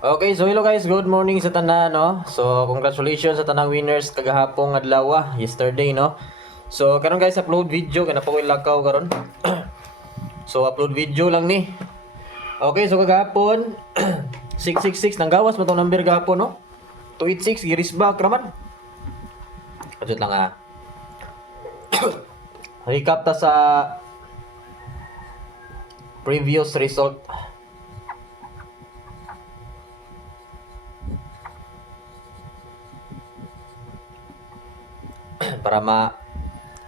Okay, so hello guys, good morning sa tanan, no? So, congratulations sa tanang winners kagahapong adlaw, yesterday, no? So, karon guys, upload video kana pa ko lakaw karon. So, upload video lang ni. Okay, so kagahapon 666 nang gawas mo tong number gahapon, no? 286 giris back raman. Kadto lang ah. Recap ta sa previous result. Para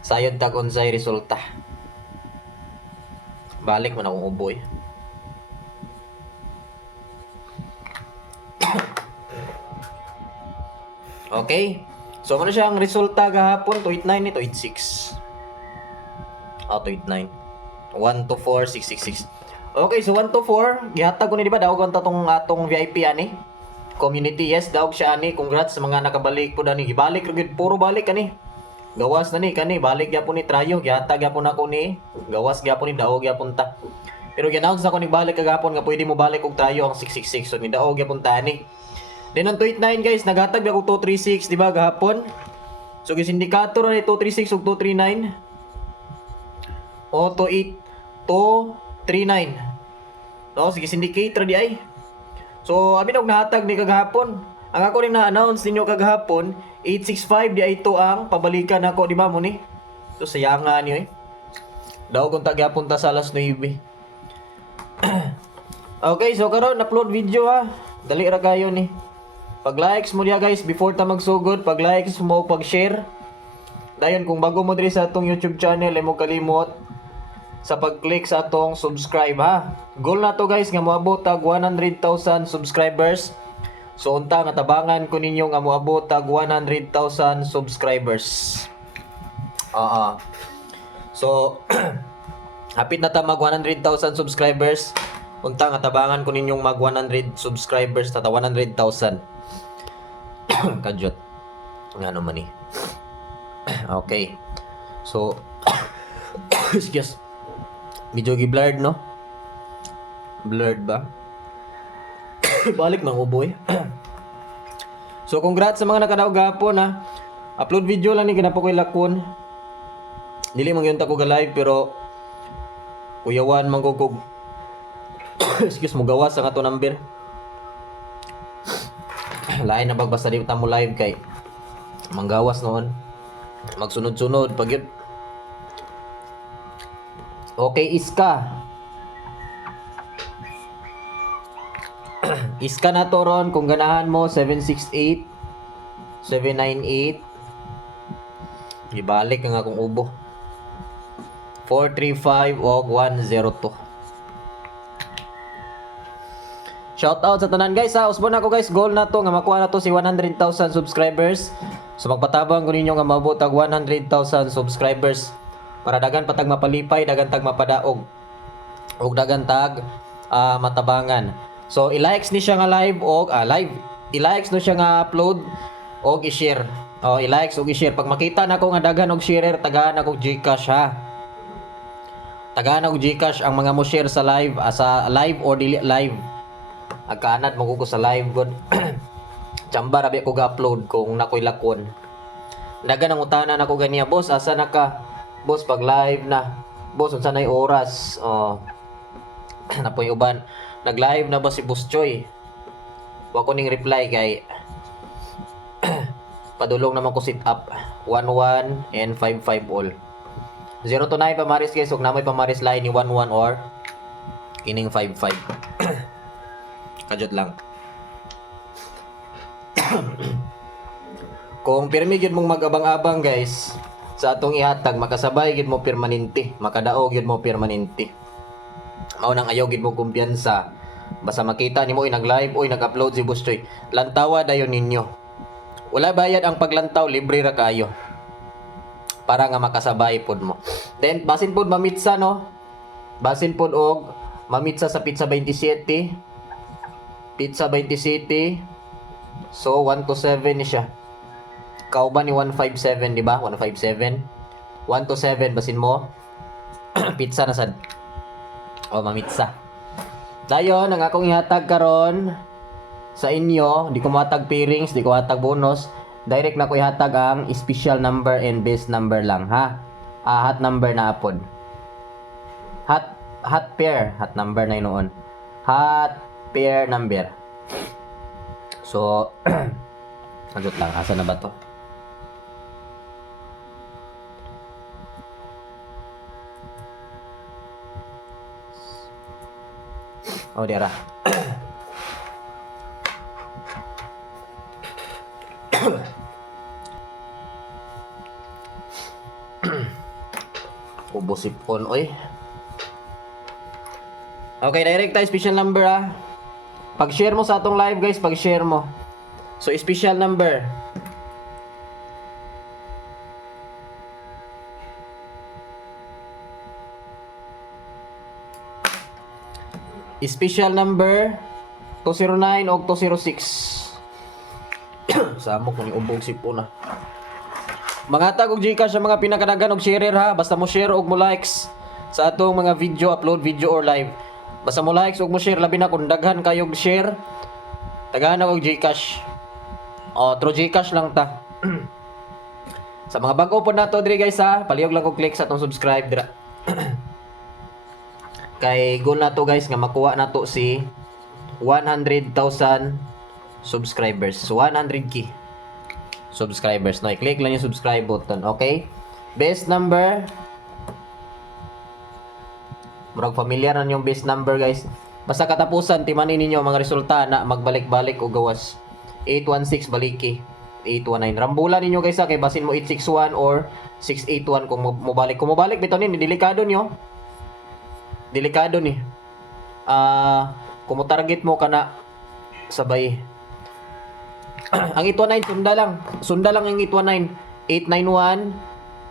sayod tag unsay resulta. Balik man akong uboy. Okay. So ano siya ang resulta gahapon? 289 ni 286. 289. 1 to 4 666. Okay, so 1 to 4 gihatag ko ni di ba daog ang atong VIP ani. Community, yes, daog siya ani. Congrats sa mga nakabalik po dani. Gibalik ra gyud, puro balik ani. Gawas na ni kani, balik gyapon ni trayo, gihatag gyapon ako ni. Gawas gyapon ni daog gyapon ta. Pero ginaog sa ko ni balik kagapon nga pwede mo balik og trayo ang 666. So ni daog gyapon ta ani. Then ang 289 guys, nagatag ako 236 di ba gahapon? So gisindikator ni 236 ug 239. O 239. No, sige syndicate ra di ay. So abi og nahatag ni kagahapon. Ang ako rin na-announce ninyo kagahapon, 865 di ay ito ang pabalikan ako, di ba mo ni? So sayangan niyo eh. Daw kung tagyapon ta sa alas 9. Okay, so karon upload video ha. Dali ra kayo ni. Pag-likes mo diya guys before ta magsugod, pag-likes mo, pag-share. Dayon kung bago mo diri sa atong YouTube channel, ay mo kalimot sa pag-click sa atong subscribe ha. Goal na to guys nga moabot tag 100,000 subscribers. So unta nga tabangan ko ninyo nga moabot tag 100,000 subscribers. So hapit na ta mag 100,000 subscribers. Unta nga tabangan ko ninyong mag 100 subscribers tata 100,000. Kadyot. Nga naman eh. Okay. So excuse. Medyo gi-blurred no? Blurred ba? Balik ng uboy. So congrats sa mga nakadaog gapon ha. Upload video lang ni kinapo ko'y lakon. Dili man gyud ta ko ga live pero kuyawan man ko excuse mo gawas ang ato number. Lain na bagbasa di ta mo live kay manggawas noon. Magsunod-sunod pag yun. Okay, Iska. Iska na to ron kung ganahan mo 768 798 ibalik ang akong ubo 435 o 102. Shout out sa tanan guys ha. Usbon ako guys, goal na to nga makuha na to si 100,000 subscribers. So magpatabang ko ninyo nga maabot tag 100,000 subscribers para dagan patag mapalipay, dagan tag mapadaog ug dagan tag matabangan. So i-likes ni siya nga live og i-likes no siya nga upload og i-share. I-likes og i-share pag makita nako nga daghan og sharer, tagaan ako GCash ha. Tagaan og GCash ang mga mo share sa live or dili live. Agkaanad mo ko sa live god. Chamba rabi ko ga-upload kung nakoy lakon. Daghan ang utana nako ganiya, boss, asa na ka? Boss, pag live na. Boss, unsa nay oras? Napoy uban. Nag-live na ba si Boss Choy? Wa ko ning reply kay padulong naman ko sit up 11 and 55 all. 0 to 9 pamaris guys, ug namoy pamaris line ni 11 or kining 55. Kajot lang. Kung pirmi gyud mong mag-abang-abang guys sa atong ihatag, makasabay gyud mo permanente, makadaog gyud mo permanente. Mao nang ayaw gid mo kumpiyansa. Basta makita nimo nag-live oy nag-upload si Boss Choy. Lantawa dayon ninyo. Wala bayad ang paglantaw, libre ra kayo. Para nga makasabay pod mo. Then basin pod mamitsa no. Basin pod og mamitsa sa Pizza 27. Pizza 27. So 1 to 7 ni siya. Kauban ni 157 di ba? 157. 1 to 7 basin mo. Pizza na sad. O mamitsa. Dayon ang akong ihatag karon sa inyo, di ko matag pairings, di ko matag bonus. Direct na ko ihatag ang special number and base number lang ha. Hot number na apod. Hot pair, hot number na noon. Hot pair number. So, ajot lang, asa na ba to? Oh, diara. Ubos ipon, oy. Okay, direct tayo special number ah. Pag-share mo sa atong live guys, pag-share mo. So, special number. Special number 209 o 206. Samok ko ni ubog sipon na. Mga tag og Gcash sa mga pinakadagan og sharer ha. Basta mo share og mo likes sa atong mga video, upload video or live. Basta mo likes ug mo share, labi na kung daghan kayo og share. Daghan og Gcash. Through Gcash lang ta. Sa mga bago po nato diri guys ha, palihog lang ko click sa atong subscribe dira. Kay goal na to guys nga makuha na to si 100,000 subscribers. So 100k subscribers. No, i-click lang yung subscribe button, okay? Best number. Murag familiar na yung best number guys. Basta katapusan timanin ninyo mga resulta na magbalik-balik o gawas. 816 baliki. 819. Rambulan ninyo guys kay basin mo 861 or 681 kung mobalik. Kung mobalik bitaw ni delikado nyo. Delikado ni. Kung mo target mo kana sabay. Ang 819 sunda lang ang 819. 891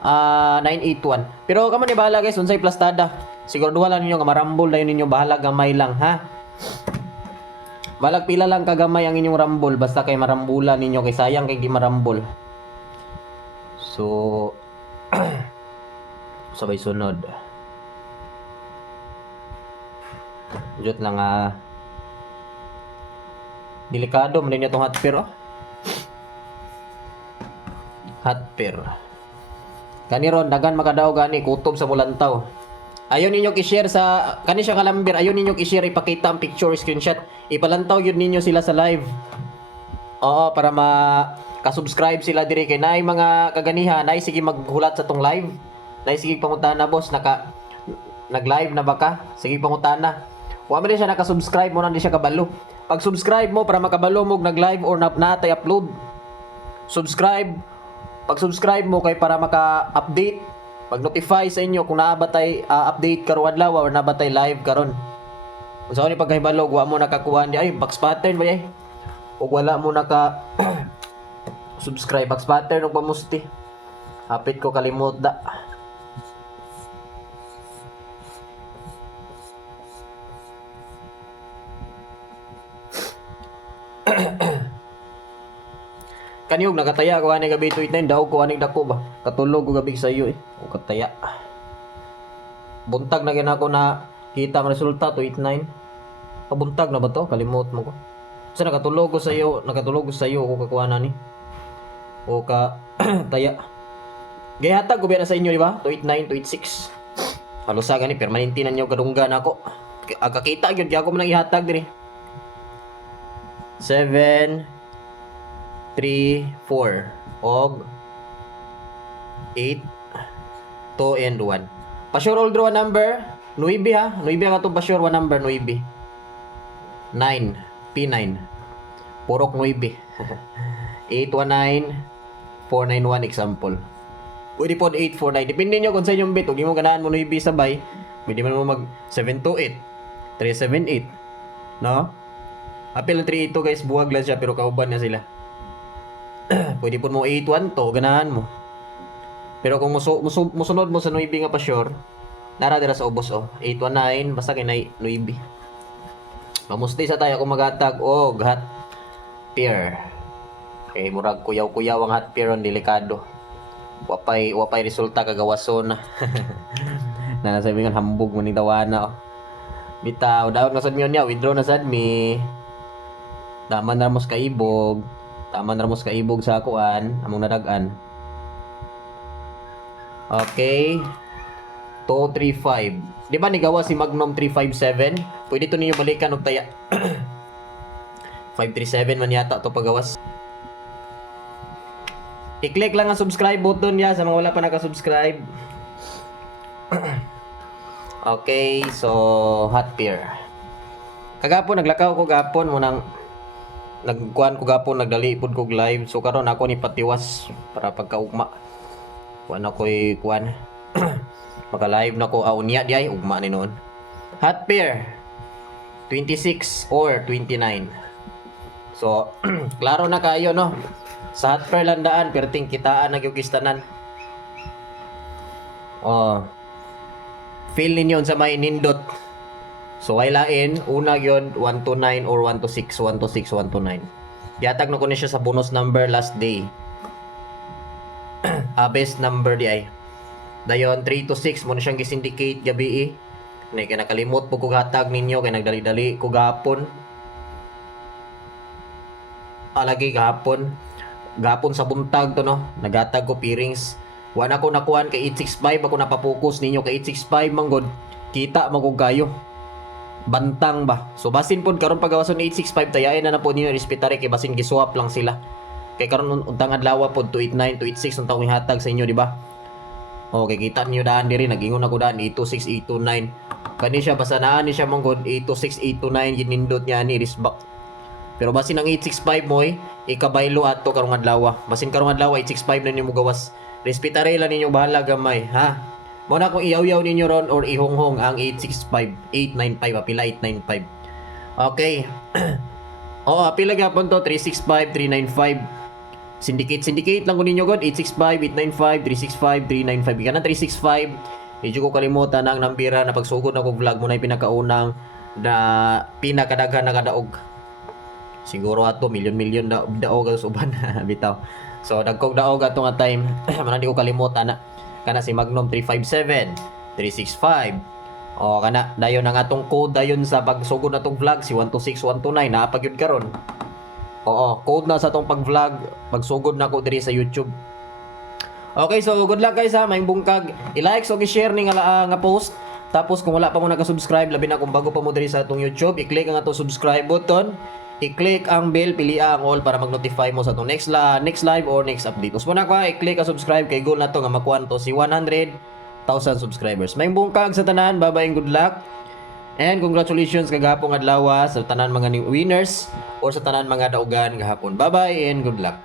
981. Pero kamo ni bahala guys unsay plastada. Siguraduhan lang ninyo nga marambol dayon ninyo, bahala gamay lang ha. Balag pila lang kagamay ang inyong rambol basta kay marambulan ninyo kay sayang kay di marambol. So sabay sunod. Jot lang delikado man din itong hot pair Hot pair. Kani ron dagan makadaog gani kutob sa mulantaw. Ayaw ninyo i-share sa kani siya kalambir, ayaw ninyo i-share ipakita ang picture, screenshot. Ipalantaw yun ninyo sila sa live. Oo, para ka-subscribe sila diri kay naay mga kaganiha, naay sige maghulat sa tong live. Naay sige pangutana boss, nag-live na ba ka? Sige pangutana. Wa man siya naka-subscribe mo na di siya kabalo. Pag subscribe mo para makabalo mo nag-live or natay upload. Subscribe. Pag subscribe mo kay para maka-update, pag-notify sa inyo kung naabatay update karon adlaw or nabatay live karon. Kung sa ni pagkahibalo wa mo nakakuha di ay box pattern ba ay. O wala mo naka subscribe box pattern og pamusti. Hapit ko kalimot da. Kaniog nakataya ko ani gabi 29 daw ko ani dako ba. Katulog ko gabi sa iyo O kataya. Buntag na ginako na kita ang resulta 29. Pabuntag na ba to? Kalimot mo ko. Sa nakatulog ko sa iyo o kakuha na ni. O ka taya. Gayhatag ko ba na sa inyo di ba? 29, 26. Halos sa gani permanente na niyo kadunggan ako. Agakita gyud ako man ihatag diri. 7 3, 4 og 8 2 and 1. Pa-sure all draw number 9 ha. 9 ang atong pa-sure one number 9. 9 P9. Purok 9. 819 491 example. Pwede po 849. Depende nyo kung sa inyong bit. Kung di mo ganahan mo 9 sabay, pwede mo mag 728 378. No? Apil ng 382 guys, buwag lang siya pero kauban na sila. Pwede po mo 812 to, ganahan mo. Pero kung musunod mo sa 9 nga pa sure, nara dira sa ubos 819 basta kay 9. Mamusti sa tayo kung magatag hot pair. Okay, murag kuyaw-kuyaw ang hot pair on delikado. Wapay resulta kagawason. Na nasabi nga hambog man ni tawana. Bitaw daw na sad mi niya, withdraw na sad mi. Taman ramos kaibog. Taman ramos kaibog sa kuan, among nadagan. Okay. 235. Di ba nigawa si Magnum 357? Pwede to ninyo balikan og taya. 537 man yata to pagawas. I-click lang ang subscribe button niya sa mga wala pa naka-subscribe. Okay, so hot beer. Kagapon naglakaw ko gapon mo nang nagkuan ko gapon nagdali pud ko live. So karon ako ni patiwas para pagkaugma. Kuan ako kuan. Maka-live na ko unya di ay ugma ni noon. Hot beer 26 or 29. So klaro na kayo no. Sa hot beer landaan perting kitaan nagyug kistanan. Oh. Feel ninyo sa may nindot. So ay lain una yon 129 or 126, 126, 129. Yatag na ko na siya sa bonus number last day. Best number di ay. Dayon 3 to 6 mo na siyang gi-syndicate gabi. Nay kay nakalimot po kog hatag ninyo kay nagdali-dali ko gapon. Alagi gapon. Gapon sa buntag to no. Nagatag ko pirings. Wala ko nakuan kay 865 ako napapokus ninyo kay 865 manggod. Kita magog kayo. Bantang ba. So basin pod karon pagawason ni 865 tayain na po ninyo respetare kay basin giswap lang sila. Kay karon untang adlaw pod 289 286 untang hatag sa inyo di ba? Okay, kita niyo daan diri nag-ingon ako daan 826 829. Kani siya basta naa ni siya manggod 826 829 ginindot niya ni risbak. Pero basin ang 865 moy ikabaylo ato karong adlaw. Basin karong adlaw 865 na nimo gawas. Respetare lang ninyo bahala gamay ha. Mo na kung iyaw-yaw ninyo ron or ihonghong ang 865 895 apila 895. Okay. Oo, apila gyapon to 365 395. Syndicate lang ko ninyo god 865 895 365 395 kana 365. Medyo ko kalimutan ang nambira na pagsugod na ko vlog mo na pinakaunang na pinakadaghan na kadaog. Siguro ato milyon daog sa uban bitaw. So dagkog daog ato nga time man di ko kalimutan na kana si Magnum 357 365. O kana dayon ang atong code dayon sa pagsugod natong vlog si 126 129 na pagyud karon. Oo, code na sa atong pag-vlog pagsugod na ko diri sa YouTube. Okay, so good luck guys ha, may bungkag. I-like so i-share ni nga post. Tapos kung wala pa mo naka-subscribe, labi na kung bago pa mo diri sa atong YouTube, i-click ang atong subscribe button. I-click ang bell, pilia ang all para mag-notify mo sa atong next live or next update. Us muna ko i-click ang subscribe kay goal na to nga makuha to si 100,000 subscribers. May bungkag sa tanan, bye-bye and good luck. And congratulations kagahapon adlaw sa tanan mga winners or sa tanan mga daugan gahapon. Bye-bye and good luck.